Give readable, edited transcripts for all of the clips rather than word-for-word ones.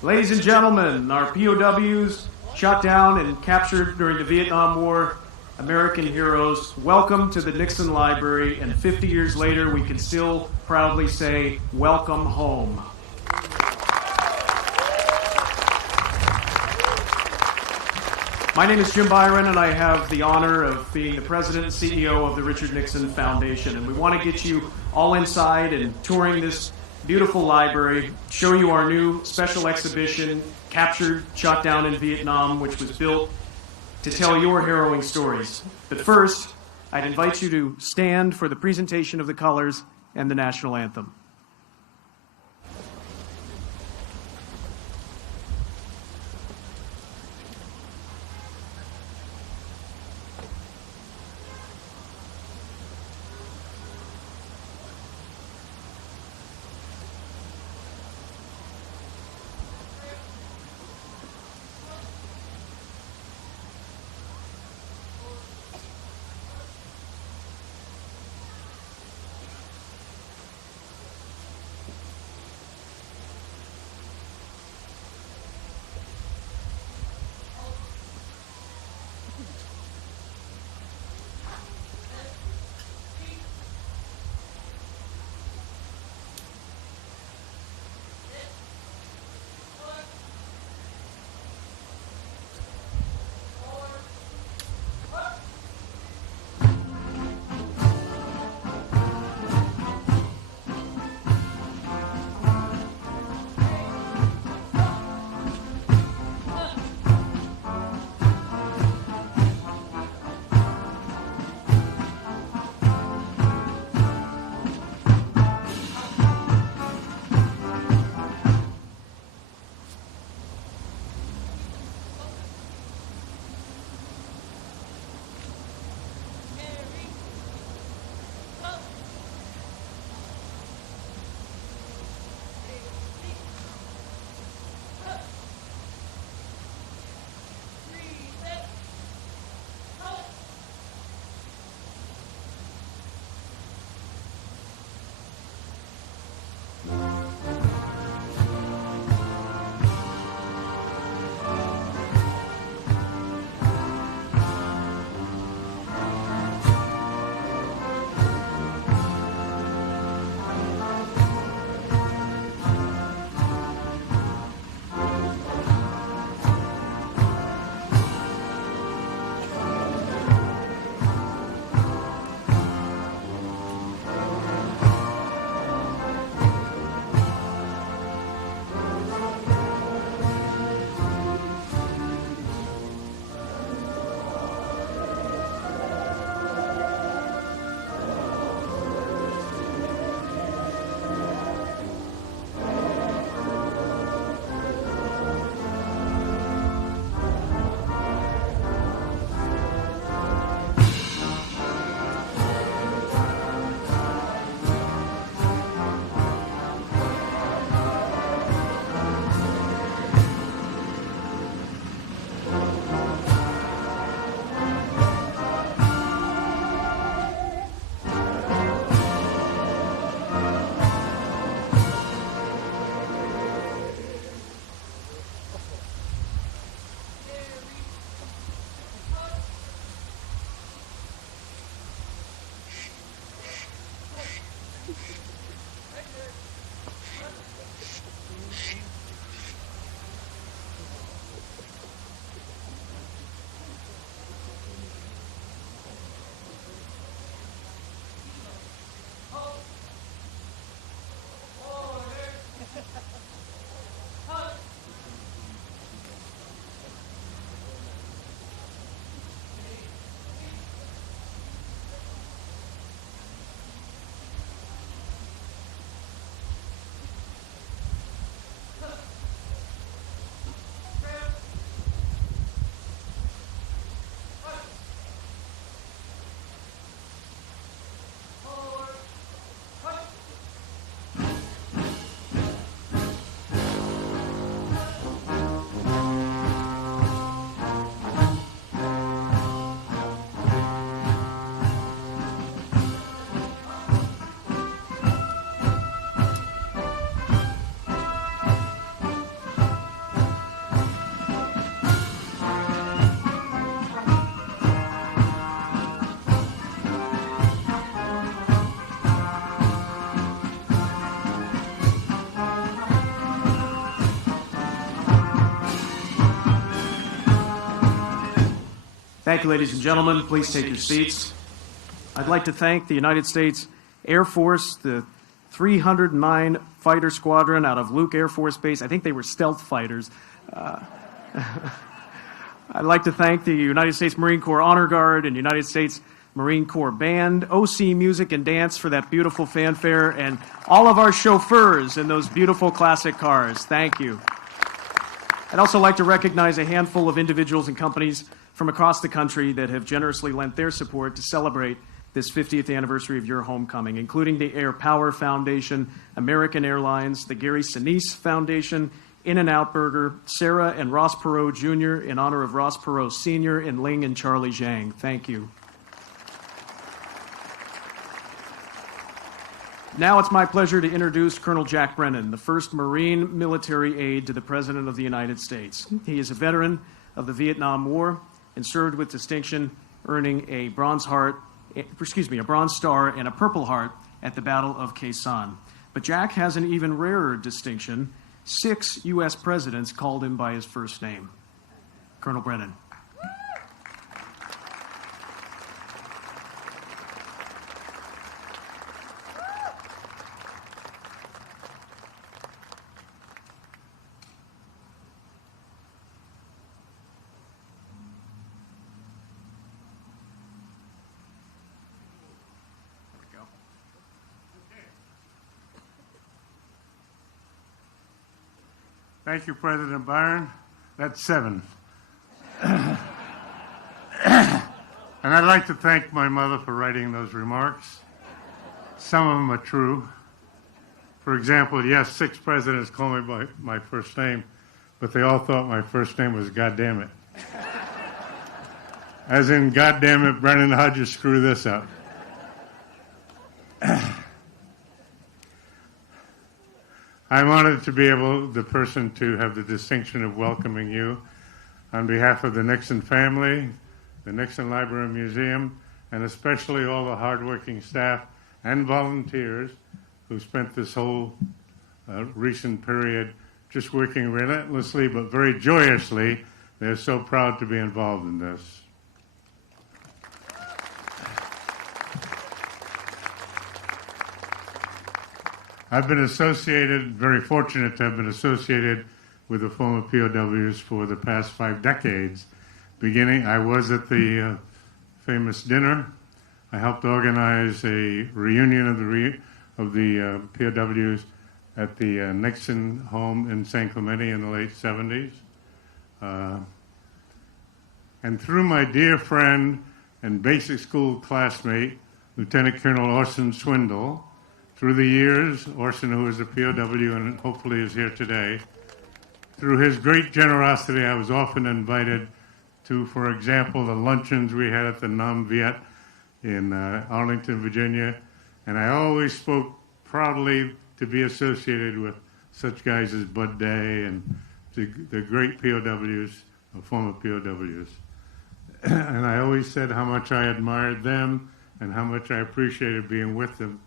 Ladies and gentlemen, our POWs shot down and captured during the Vietnam War, American heroes, welcome to the Nixon Library, and 50 years later, we can still proudly say, welcome home. My name is Jim Byron, and I have the honor of being the president and CEO of the Richard Nixon Foundation. And we want to get you all inside and touring this beautiful library, show you our new special exhibition, Captured, Shot Down in Vietnam, which was built to tell your harrowing stories. But first, I'd invite you to stand for the presentation of the colors and the national anthem. Thank you, ladies and gentlemen. Please take your seats. I'd like to thank the United States Air Force, the 309 Fighter Squadron out of Luke Air Force Base. I think they were stealth fighters. I'd like to thank the United States Marine Corps Honor Guard and United States Marine Corps Band, OC Music and Dance for that beautiful fanfare, and all of our chauffeurs in those beautiful classic cars. Thank you. I'd also like to recognize a handful of individuals and companies from across the country that have generously lent their support to celebrate this 50th anniversary of your homecoming, including the Air Power Foundation, American Airlines, the Gary Sinise Foundation, In-N-Out Burger, Sarah and Ross Perot Jr. in honor of Ross Perot Sr. and Ling and Charlie Zhang. Thank you. Now it's my pleasure to introduce Colonel Jack Brennan, the first Marine military aide to the President of the United States. He is a veteran of the Vietnam War and served with distinction, earning a Bronze Star and a Purple Heart at the Battle of Khe Sanh. But Jack has an even rarer distinction. 6 U.S. presidents called him by his first name. Colonel Brennan. Thank you, President Byron. That's 7. And I'd like to thank my mother for writing those remarks. Some of them are true. For example, yes, 6 presidents called me by my first name, but they all thought my first name was Goddammit. As in, Goddammit, Brennan, how'd you screw this up? I'm honored to be the person to have the distinction of welcoming you on behalf of the Nixon family, the Nixon Library and Museum, and especially all the hardworking staff and volunteers who spent this whole recent period just working relentlessly but very joyously. They're so proud to be involved in this. I've been very fortunate to have been associated with the former POWs for the past 5 decades. I was at the famous dinner. I helped organize a reunion of the POWs at the Nixon home in San Clemente in the late 70s. And through my dear friend and basic school classmate, Lieutenant Colonel Orson Swindle, through the years, Orson, who is a POW and hopefully is here today, through his great generosity, I was often invited to, for example, the luncheons we had at the Nam Viet in Arlington, Virginia, and I always spoke proudly to be associated with such guys as Bud Day and the great POWs, former POWs. And I always said how much I admired them and how much I appreciated being with them.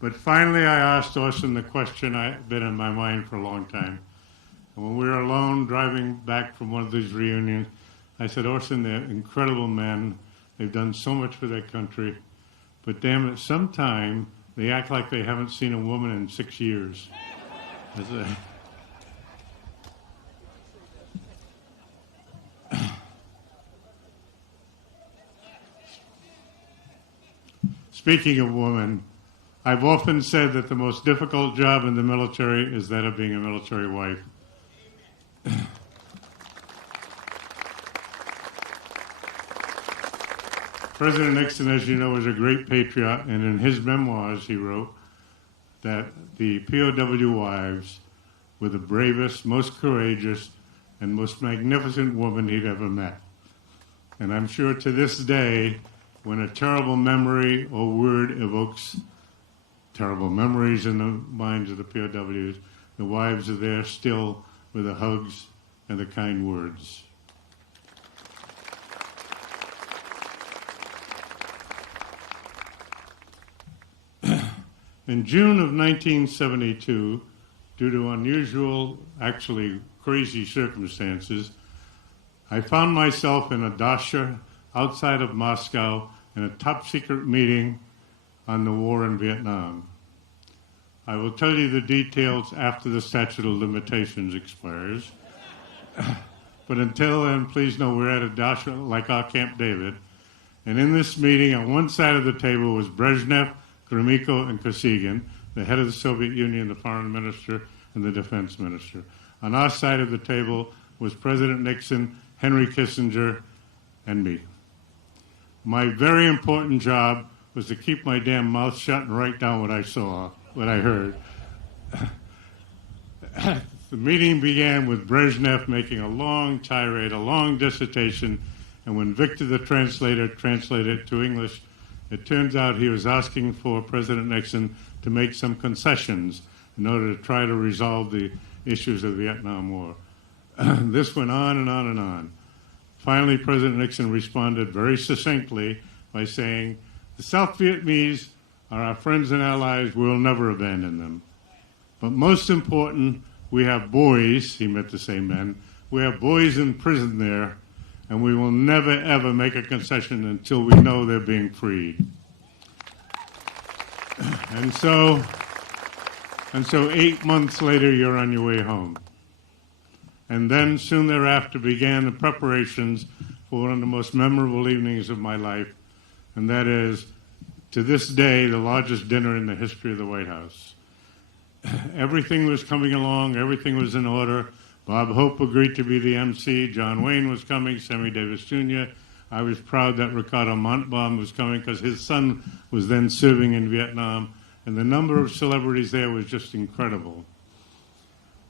But finally, I asked Orson the question that had been in my mind for a long time. And when we were alone driving back from one of these reunions, I said, Orson, they're incredible men. They've done so much for their country. But damn it, sometime they act like they haven't seen a woman in 6 years. Speaking of women, I've often said that the most difficult job in the military is that of being a military wife. President Nixon, as you know, was a great patriot, and in his memoirs he wrote that the POW wives were the bravest, most courageous, and most magnificent woman he'd ever met. And I'm sure to this day, when a terrible memory or word evokes terrible memories in the minds of the POWs, the wives are there still with the hugs and the kind words. In June of 1972, due to unusual, actually crazy circumstances, I found myself in a dacha outside of Moscow in a top-secret meeting on the war in Vietnam. I will tell you the details after the statute of limitations expires. But until then, please know we're at a dasha like our Camp David. And in this meeting, on one side of the table was Brezhnev, Gromyko, and Kosygin, the head of the Soviet Union, the foreign minister, and the defense minister. On our side of the table was President Nixon, Henry Kissinger, and me. My very important job was to keep my damn mouth shut and write down what I saw, what I heard. The meeting began with Brezhnev making a long tirade, a long dissertation, and when Victor the translator translated it to English, it turns out he was asking for President Nixon to make some concessions in order to try to resolve the issues of the Vietnam War. This went on and on and on. Finally, President Nixon responded very succinctly by saying, "The South Vietnamese are our friends and allies. We'll never abandon them. But most important, we have boys," he meant to say men, "we have boys in prison there, and we will never, ever make a concession until we know they're being freed." And so 8 months later, you're on your way home. And then soon thereafter began the preparations for one of the most memorable evenings of my life, and that is, to this day, the largest dinner in the history of the White House. Everything was coming along, everything was in order. Bob Hope agreed to be the MC, John Wayne was coming, Sammy Davis Jr. I was proud that Ricardo Montalban was coming because his son was then serving in Vietnam, and the number of celebrities there was just incredible.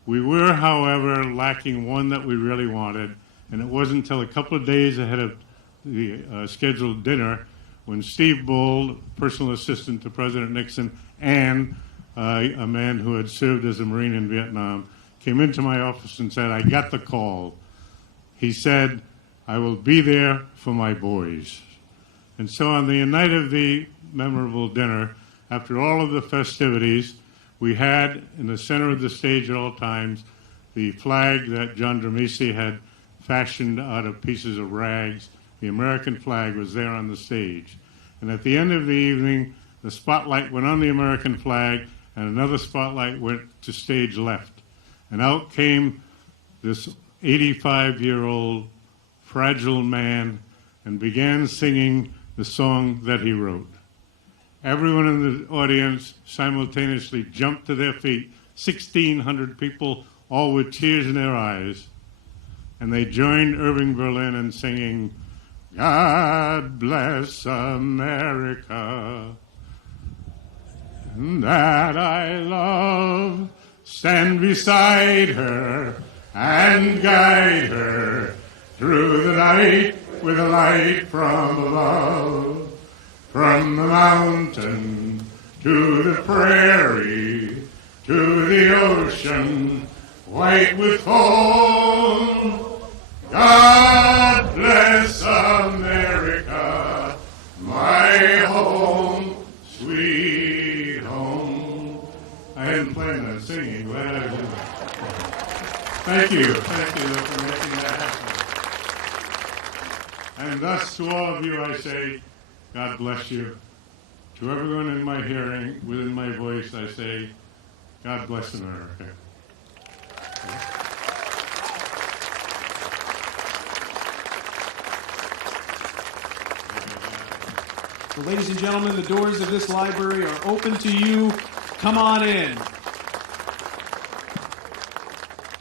We were, however, lacking one that we really wanted, and it wasn't until a couple of days ahead of the scheduled dinner when Steve Bull, personal assistant to President Nixon, and a man who had served as a Marine in Vietnam, came into my office and said, "I got the call." He said, "I will be there for my boys." And so on the night of the memorable dinner, after all of the festivities, we had in the center of the stage at all times the flag that John Dramisi had fashioned out of pieces of rags. The American flag was there on the stage. And at the end of the evening, the spotlight went on the American flag, and another spotlight went to stage left. And out came this 85-year-old fragile man and began singing the song that he wrote. Everyone in the audience simultaneously jumped to their feet, 1,600 people, all with tears in their eyes. And they joined Irving Berlin in singing, "God bless America, that I love, stand beside her and guide her through the night with a light from above. From the mountain to the prairie, to the ocean, white with foam. God bless America, my home, sweet home." I hadn't planned on singing, glad I did that. Thank you for making that happen. And thus to all of you I say, God bless you. To everyone in my hearing, within my voice, I say, God bless America. Well, ladies and gentlemen, the doors of this library are open to you. Come on in.